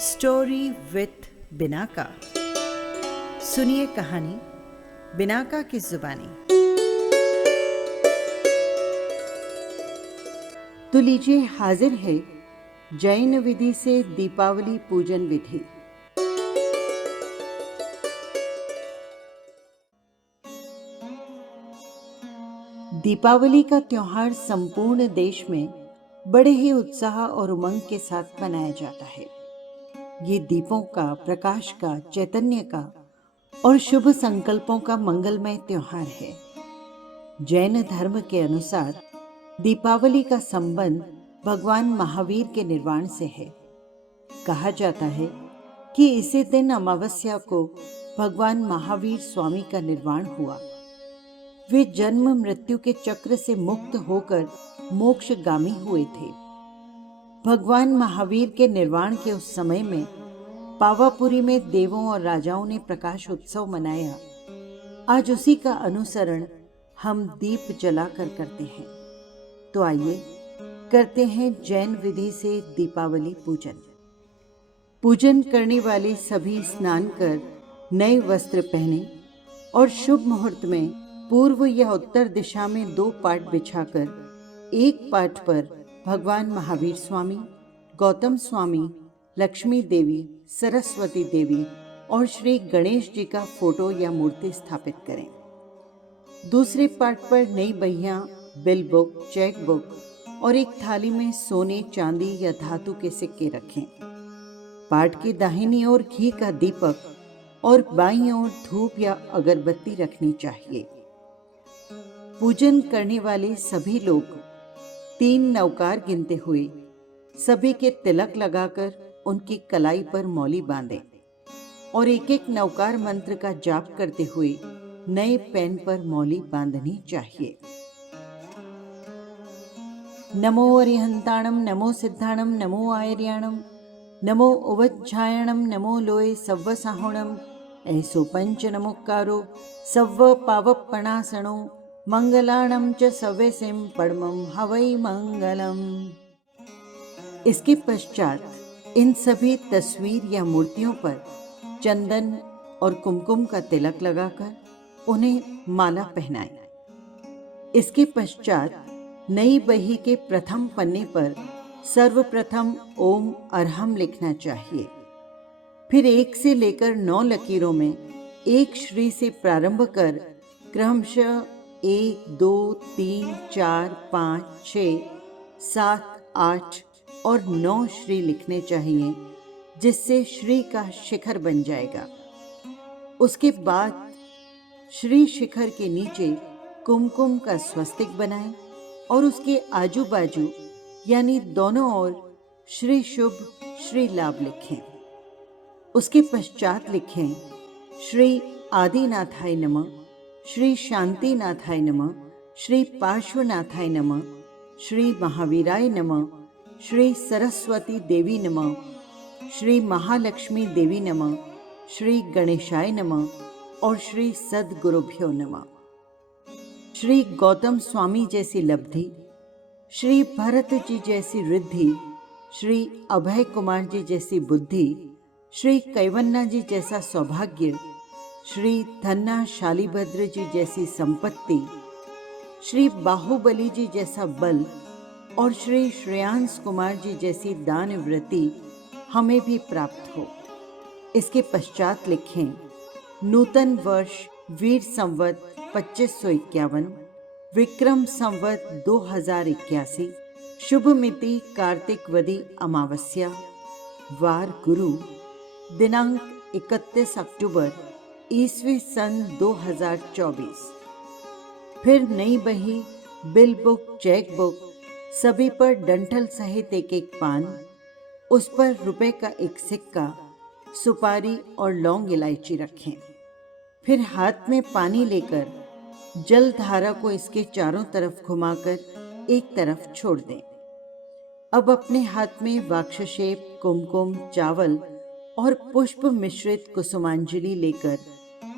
Story with Binaca. सुनिए कहानी Binaca की जुबानी। तो लीजिए, हाजिर है जैन विधि से दीपावली पूजन विधि। दीपावली का त्योहार संपूर्ण देश में बड़े ही उत्साह और उमंग के साथ मनाया जाता है। ये दीपों का, प्रकाश का, चैतन्य का और शुभ संकल्पों का मंगलमय त्योहार है। जैन धर्म के अनुसार दीपावली का संबंध भगवान महावीर के निर्वाण से है। कहा जाता है कि इसी दिन अमावस्या को भगवान महावीर स्वामी का निर्वाण हुआ। वे जन्म मृत्यु के चक्र से मुक्त होकर मोक्षगामी हुए थे। भगवान महावीर के निर्वाण के उस समय में पावापुरी में देवों और राजाओं ने प्रकाश उत्सव मनाया। आज उसी का अनुसरण हम दीप जलाकर करते हैं। तो आइए करते हैं जैन विधि से दीपावली पूजन। पूजन करने वाले सभी स्नान कर नए वस्त्र पहने और शुभ मुहूर्त में पूर्व या उत्तर दिशा में 2 पाट बिछाकर एक पाट पर भगवान महावीर स्वामी, गौतम स्वामी, लक्ष्मी देवी, सरस्वती देवी और श्री गणेश जी का फोटो या मूर्ति स्थापित करें। दूसरे पाट पर नई बहियां, बिल बुक, चेक बुक और एक थाली में सोने, चांदी या धातु के सिक्के रखें। पाट की दाहिनी ओर घी का दीपक और बाईं ओर धूप या अगरबत्ती रखनी चाहिए। पूजन करने वाले सभी लोग 3 नवकार गिनते हुए सभी के तिलक लगाकर उनकी कलाई पर मौली बांधें और एक एक नवकार मंत्र का जाप करते हुए नए पेन पर मौली बांधनी चाहिए। नमो अरिहंताणम, नमो सिद्धाणम, नमो आयर्याणम, नमो उवज्झायणम, नमो लोये सव्वसाहुणम, ऐसो पंच नमोकारो सव्व पावप्पणासणो मंगलाणम च सव्यसिम पड़मम हवै मंगलम। इसके पश्चात इन सभी तस्वीर या मूर्तियों पर चंदन और कुमकुम का तिलक लगाकर उन्हें माला पहनाएं। इसके पश्चात नई बही के प्रथम पन्ने पर सर्वप्रथम ओम अरहम लिखना चाहिए। फिर 1 से लेकर 9 लकीरों में एक श्री से प्रारंभ कर क्रमशः 1, 2, 3, 4, 5, 6, 7, 8 और 9 श्री लिखने चाहिए, जिससे श्री का शिखर बन जाएगा। उसके बाद श्री शिखर के नीचे कुमकुम का स्वस्तिक बनाएं और उसके आजू बाजू यानी दोनों ओर श्री शुभ, श्री लाभ लिखें। उसके पश्चात लिखें श्री आदिनाथाय नमः, श्री शांतिनाथाय नमः, श्री पार्श्वनाथाय नमः, श्री महावीराय नमः, श्री सरस्वती देवी नमः, श्री महालक्ष्मी देवी नमः, श्री गणेशाय नमः और श्री सद्गुरुभ्यो नमः। श्री गौतम स्वामी जैसी लब्धि, श्री भरत जी जैसी रिद्धि, श्री अभय कुमार जी जैसी बुद्धि, श्री कैवन्ना जी जैसा सौभाग्य, श्री धन्ना शालीभद्र जी जैसी संपत्ति, श्री बाहुबली जी जैसा बल और श्री श्रेयांश कुमार जी जैसी दानवृत्ति हमें भी प्राप्त हो। इसके पश्चात लिखें नूतन वर्ष वीर संवत 2551, विक्रम संवत 2081, शुभ मिति कार्तिक वदी अमावस्या, वार गुरु, दिनांक 31 अक्टूबर ईस्वी सन 2024। फिर नई बही, बिल बुक, चेक बुक सभी पर डंठल सहित एक एक पान, उस पर रुपए का एक सिक्का, सुपारी और लौंग इलायची रखें। फिर हाथ में पानी लेकर जल धारा को इसके चारों तरफ घुमाकर एक तरफ छोड़ दें। अब अपने हाथ में वाक्षशेप, कुमकुम, चावल और पुष्प मिश्रित कुसुमांजलि लेकर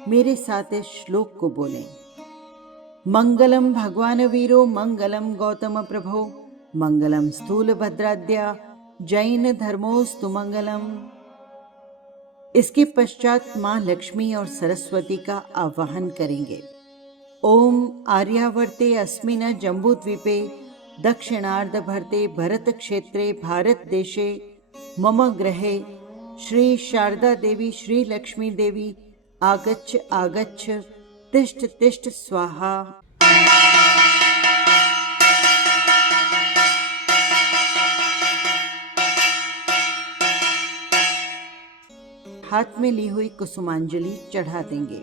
मेरे साथ इस श्लोक को बोलें। मंगलम भगवान वीरो, मंगलम गौतम प्रभो, मंगलम स्थूल भद्राद्या, जैन धर्मोस्तु मंगलम। इसके पश्चात माँ लक्ष्मी और सरस्वती का आवाहन करेंगे। ओम आर्यावर्ते अस्मिन् जम्बूद्वीपे दक्षिणार्ध भरते भरत क्षेत्रे भारत देशे मम गृहे श्री शारदा देवी श्री लक्ष्मी देवी आगच्छ आगच्छ तिष्ठ तिष्ठ स्वाहा। हाथ में ली हुई कुसुमांजलि चढ़ा देंगे।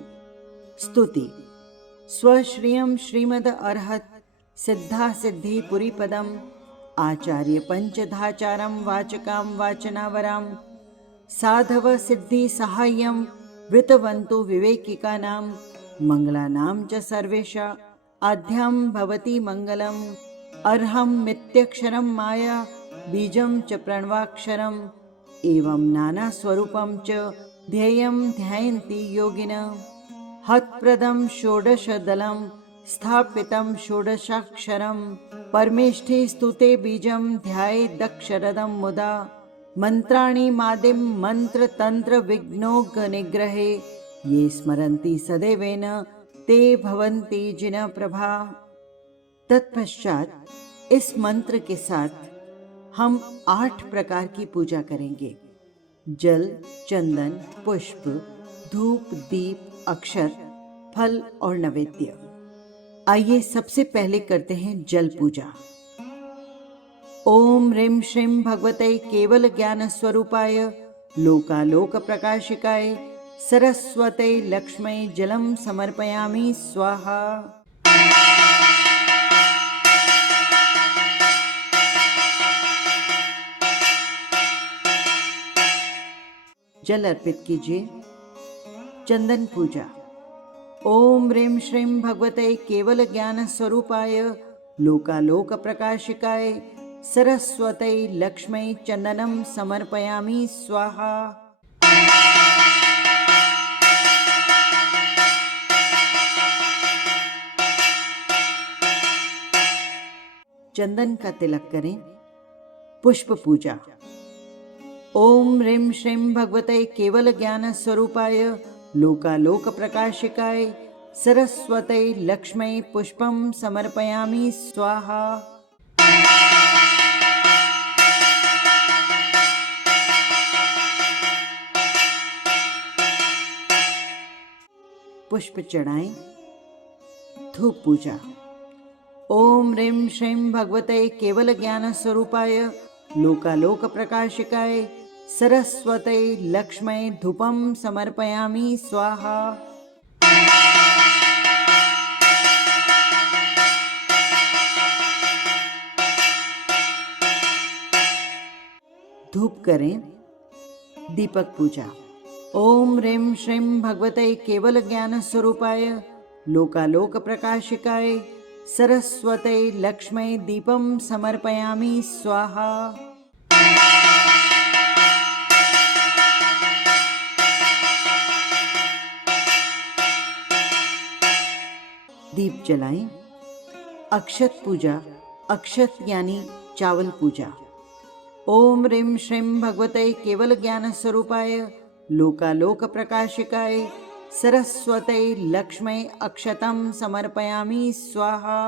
स्तुति। स्वश्रियं श्रीमद अर्हत सिद्धा सिद्धि पुरी पदम आचार्य पंचधाचारम वाचकाम वाचनावराम साधव सिद्धि सहाय्यम वृतवन्तु विवेकिका नाम मंगलानाम च सर्वेशा आद्यम भवति मंगलम। अर्हम मित्यक्षरम माया बीजम च प्रणवाक्षरम एवं नाना स्वरूपम च ध्येयं ध्यायन्ति योगिनः। हतप्रदं षोडशदलं स्थापितं षोडशाक्षरं परमेष्ठि स्तुते बीजं ध्यायेदक्षरदं मुदा। मंत्राणि मादिं मंत्रतंत्र विघ्नोग निग्रहे ये स्मरन्ति सदैवेन ते भवन्ति जिन प्रभा। तत्पश्चात इस मंत्र के साथ हम 8 प्रकार की पूजा करेंगे। जल, चंदन, पुष्प, धूप, दीप, अक्षत, फल और नैवेद्य। आइए सबसे पहले करते हैं जल पूजा। ओम ह्रीं श्रीं भगवते केवल ज्ञान स्वरूपाय लोकालोक प्रकाशिकाय सरस्वते लक्ष्मै जलम समर्पयामि स्वाहा। जल अर्पित कीजिए। चंदन पूजा। ओम ह्रीं श्रीं भगवते केवल ज्ञान स्वरूपाय लोकालोक प्रकाशिकाय सरस्वते लक्ष्मै चंदनम समर्पयामि स्वाहा। चंदन का तिलक करें। पुष्प पूजा। ओम ह्रीं श्रीं भगवते केवल ज्ञान स्वरूपाय लोकालोक प्रकाशिकाय सरस्वते लक्ष्मै पुष्पम समर्पयामि स्वाहा। पुष्प चढ़ाएं। धूप पूजा। ओम ह्रीं श्रीं भगवते केवल ज्ञान स्वरूपाय लोकालोक प्रकाशिकाय सरस्वते लक्ष्मै धूपम समर्पयामि स्वाहा। धूप करें। दीपक पूजा। ओम ह्रीं श्रीं भगवते केवल ज्ञान स्वरूपाय लोकालोक प्रकाशिकाय सरस्वते लक्ष्मै दीपम समर्पयामि स्वाहा। दीप जलाएं। अक्षत पूजा। अक्षत यानी चावल पूजा। ओम ह्रीं श्रीं भगवते केवल ज्ञान स्वरूपाय लोकालोक प्रकाशिकाय सरस्वते लक्ष्मै अक्षतम समर्पयामि स्वाहा।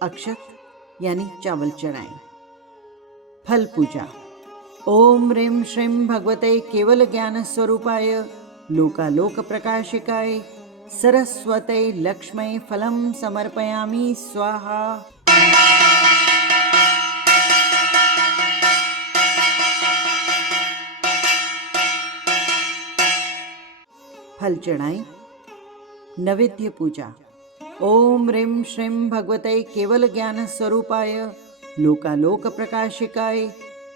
अक्षत यानी चावल चढ़ाएं। फल पूजा। ओम ह्रीं श्रीं भगवते केवल ज्ञान स्वरूपाय लोकालोक प्रकाशिकाय सरस्वते लक्ष्मै फलम समर्पयामि स्वाहा। फल चढ़ाएं। नैवेद्य पूजा। ओम ह्रीं श्रीं भगवते केवल ज्ञान स्वरूपाय लोकालोक प्रकाशिकाय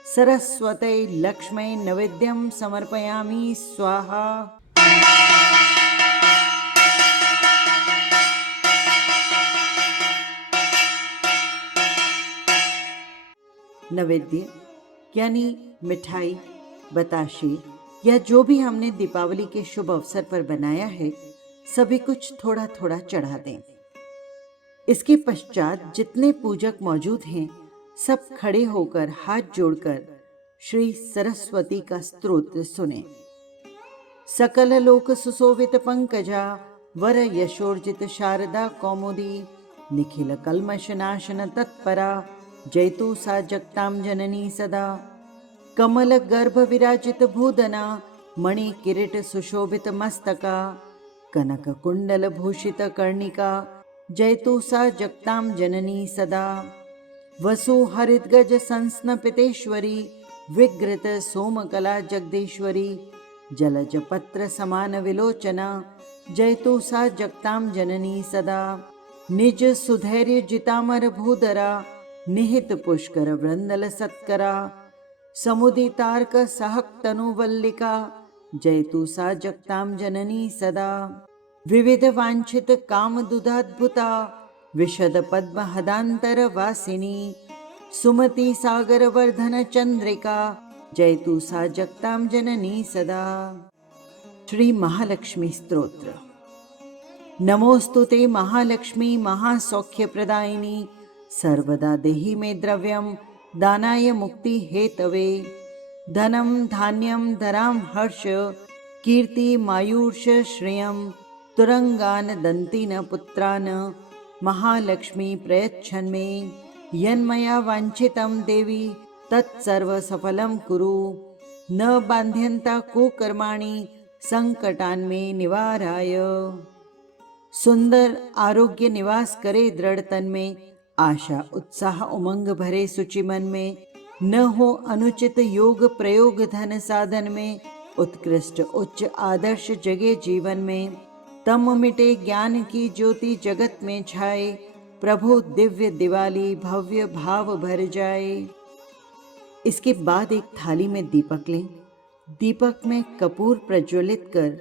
सरस्वते लक्ष्मै नैवेद्यम समर्पयामि स्वाहा। नैवेद्य यानी मिठाई, बताशे या जो भी हमने दीपावली के शुभ अवसर पर बनाया है, सभी कुछ थोड़ा थोड़ा चढ़ा दें। इसके पश्चात जितने पूजक मौजूद हैं सब खड़े होकर हाथ जोड़कर श्री सरस्वती का स्तोत्र सुने। सकल लोक सुशोभित पंकजा वर यशोर्जित शारदा कौमुदी निखिल कल्मष नाशन तत्परा जयतु सा जगताम जननी सदा। कमल गर्भ विराजित भूदना मणि किरीट सुशोभित मस्तका कनक कुंडल भूषित कर्णिका जयतु सा जगताम जननी सदा। वसु हरित गज संस्नपितेश्वरी विग्रत सोमकला जगदीश्वरी जलज पत्र समान विलोचना जयतु सा जगताम जननी सदा। निज सुधैर्य जितामर भूधरा निहित पुष्कर वृंदल सत्करा समुदितार्क सहक तनुवल्लिका जयतु सा जगताम जननी सदा। विविध वांछित काम दुधाद्भुता विशद पद्म हदांतर वासिनी सुमति सागर वर्धन चंद्रिका जयतु सा जगताम जननी सदा। श्री महालक्ष्मी स्तोत्र। नमोस्तुते महालक्ष्मी महासौख्य प्रदायिनी सर्वदा देहि मे द्रव्यम दानाय मुक्ति हेतवे। धनम धान्यम धराम हर्ष कीर्ति मायूर्ष श्रियम तुरंगान दंती न पुत्रान महालक्ष्मी प्रयच्छन् मे। यन्मया वांछितं देवी तत्सर्व सफलं कुरु। न बाध्यन्ता कुकर्माणि संकटान् मे निवाराय। सुंदर आरोग्य निवास करे दृढ़ तन में आशा उत्साह उमंग भरे सुचि मन में। न हो अनुचित योग प्रयोग धन साधन में उत्कृष्ट उच्च आदर्श जगे जीवन में। तम मिटे ज्ञान की ज्योति जगत में छाए प्रभु दिव्य दिवाली भव्य भाव भर जाए। इसके बाद एक थाली में दीपक लें। दीपक में कपूर प्रज्वलित कर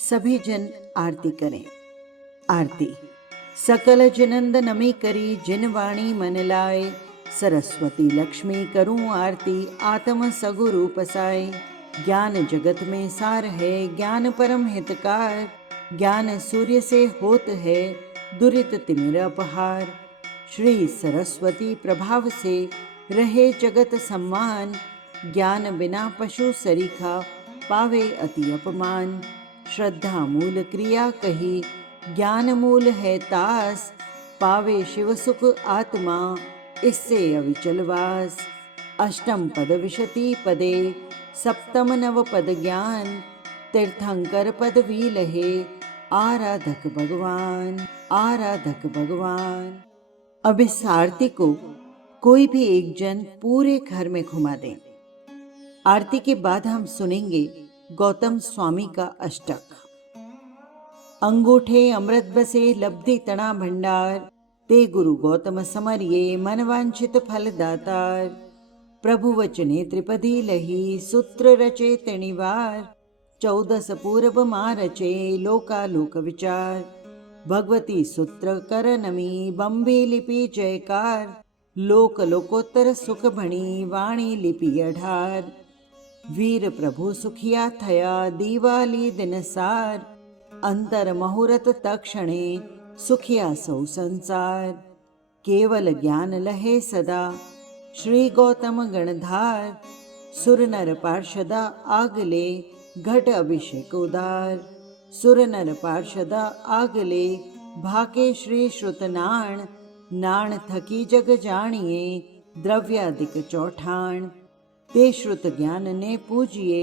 सभी जन आरती करें। आरती। सकल जिनंद नमी करी जिन वाणी मन लाए सरस्वती लक्ष्मी करूं आरती आत्म सगु रूप साए। ज्ञान जगत में सार है ज्ञान परम हितकार ज्ञान सूर्य से होत है दुरित तिमिर अपहार। श्री सरस्वती प्रभाव से रहे जगत सम्मान ज्ञान बिना पशु सरीखा पावे अति अपमान। श्रद्धा मूल क्रिया कही ज्ञान मूल है तास पावे शिव सुख आत्मा इससे अविचल वास। अष्टम पद विशति पदे सप्तम नव पद ज्ञान तीर्थंकर पद भी लहे आराधक भगवान आराधक भगवान। अब इस आरती को कोई भी एक जन पूरे घर में घुमा दें। आरती के बाद हम सुनेंगे गौतम स्वामी का अष्टक। अंगूठे अमृत बसे लब्धि तणा भंडार ते गुरु गौतम समरिये मनवांछित फल दातार। प्रभु वचने त्रिपदी लही सूत्र रचे तणिवार 14 पूर्व मारचे लोकालोक विचार। भगवती सूत्र कर नमी बंबे लिपि जयकार लोक लोकोत्तर सुख भणी वाणी लिपि 18। वीर प्रभु सुखिया थया दीवाली दिन सार अंतर मुहूर्त तक्षणे सुखिया सौ संसार। केवल ज्ञान लहे सदा श्री गौतम गणधार सुर नर पार्षदा आगले घट अभिषेक उदार। सुर नर पार्षदा आगले भाके श्री श्रुतनाण नाण थकी जग जानिए द्रव्यादिक चौठान। ते श्रुत ज्ञान ने पूजिए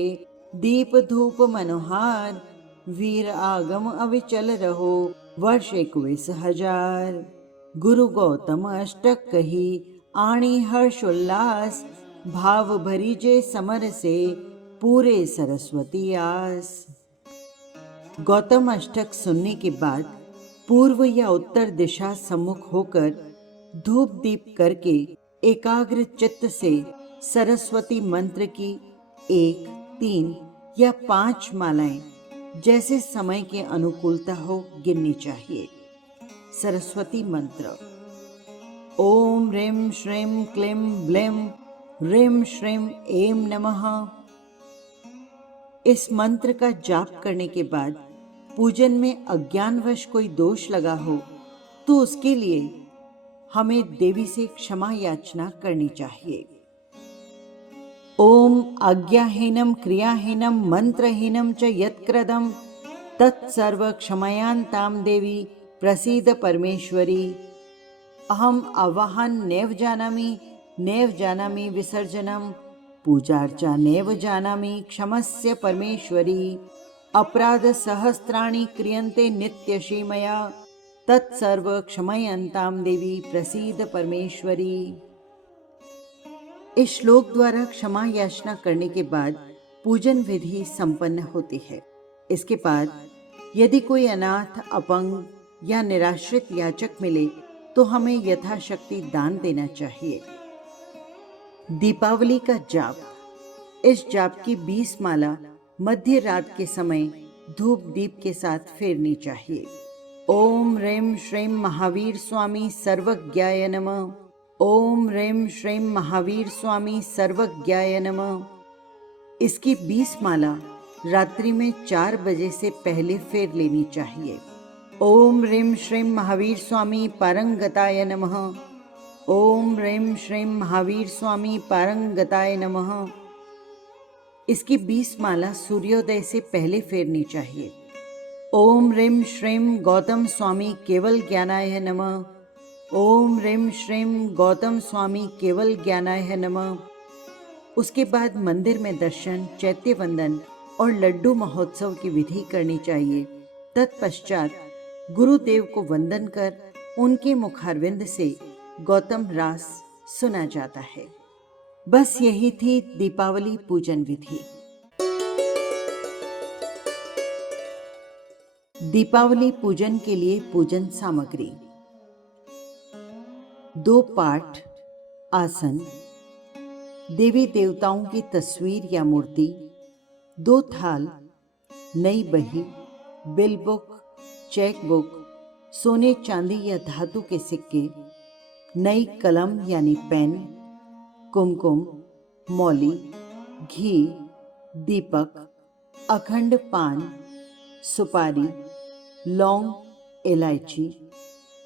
दीप धूप मनोहार। वीर आगम अविचल रहो वर्ष 21,000। गुरु गौतम अष्टक कही आणी हर्ष उल्लास भाव भरी जे समर से पूरे सरस्वती आस। गौतम अष्टक सुनने के बाद पूर्व या उत्तर दिशा सम्मुख होकर धूप दीप करके एकाग्र चित्त से सरस्वती मंत्र की 1, 3 या 5 मालाएं जैसे समय की अनुकूलता हो गिननी चाहिए। सरस्वती मंत्र। ओम ह्रीं श्रीं क्लीं ब्लीं ह्रीं श्रीं ऐं नमः। इस मंत्र का जाप करने के बाद पूजन में अज्ञानवश कोई दोष लगा हो तो उसके लिए हमें देवी से क्षमा याचना करनी चाहिए। ओम आज्ञाहीनम क्रियाहीनम मंत्रहीनम च यत्कृतं तत्सर्व क्षमयांतां देवी प्रसीद परमेश्वरी। अहम आवाहन नैव जानामि विसर्जनम पूजार्चा नैव जानामि क्षमस्य परमेश्वरी। अपराध सहस्राणि क्रियन्ते नित्यशी मया तत्सर्व क्षमयन्तां देवी प्रसीद परमेश्वरी। इस श्लोक द्वारा क्षमा याचना करने के बाद पूजन विधि संपन्न होती है। इसके बाद यदि कोई अनाथ, अपंग या निराश्रित याचक मिले तो हमें यथाशक्ति दान देना चाहिए। दीपावली का जाप। इस जाप की 20 माला मध्य रात के समय धूप दीप के साथ फेरनी चाहिए। ओम ह्रीं श्रीं महावीर स्वामी सर्वज्ञाय नमः। ओम ह्रीं श्रीं महावीर स्वामी सर्वज्ञाय नमः। इसकी 20 माला रात्रि में 4 बजे से पहले फेर लेनी चाहिए। ओम ह्रीं श्रीं महावीर स्वामी पारंगताय नमः। ओम ह्रीं श्रीं महावीर स्वामी पारंगताय नमः। इसकी 20 माला सूर्योदय से पहले फेरनी चाहिए। ओम ह्रीं श्रीं गौतम स्वामी केवल ज्ञानाय नमः। ओम ह्रीं श्रीं गौतम स्वामी केवल ज्ञानाय नमः। उसके बाद मंदिर में दर्शन, चैत्य वंदन और लड्डू महोत्सव की विधि करनी चाहिए। तत्पश्चात गुरुदेव को वंदन कर उनके मुखारविंद से गौतम रास सुना जाता है। बस यही थी दीपावली पूजन विधि। दीपावली पूजन के लिए पूजन सामग्री: 2 पाट, आसन, देवी देवताओं की तस्वीर या मूर्ति, 2 थाल, नई बही, बिल बुक, चेक बुक, सोने चांदी या धातु के सिक्के, नई कलम यानी पेन, कुमकुम, मौली, घी, दीपक, अखंड पान, सुपारी, लौंग, इलायची,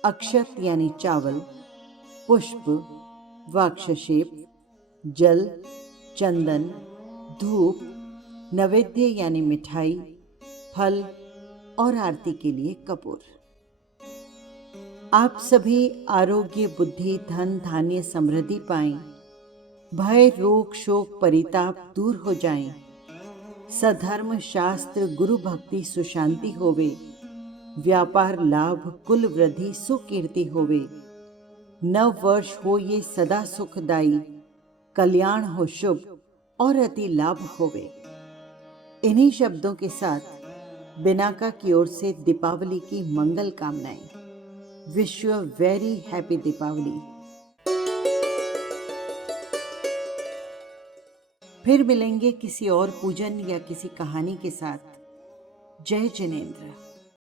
अक्षत यानी चावल, पुष्प, वाक्षशेप, जल, चंदन, धूप, नैवेद्य यानी मिठाई, फल और आरती के लिए कपूर। आप सभी आरोग्य, बुद्धि, धन, धान्य, समृद्धि पाएं, भय, रोग, शोक, परिताप दूर हो जाएं, सधर्म, शास्त्र, गुरु भक्ति, सुशांति होवे, व्यापार लाभ, कुल वृद्धि, सुकीर्ति होवे, नव वर्ष हो ये सदा सुखदाई, कल्याण हो शुभ और अति लाभ होवे। इन्हीं शब्दों के साथ बिनाका की ओर से दीपावली की मंगल कामनाएं। Wish you a very happy Deepavali. फिर मिलेंगे किसी और पूजन या किसी कहानी के साथ। जय जिनेंद्र।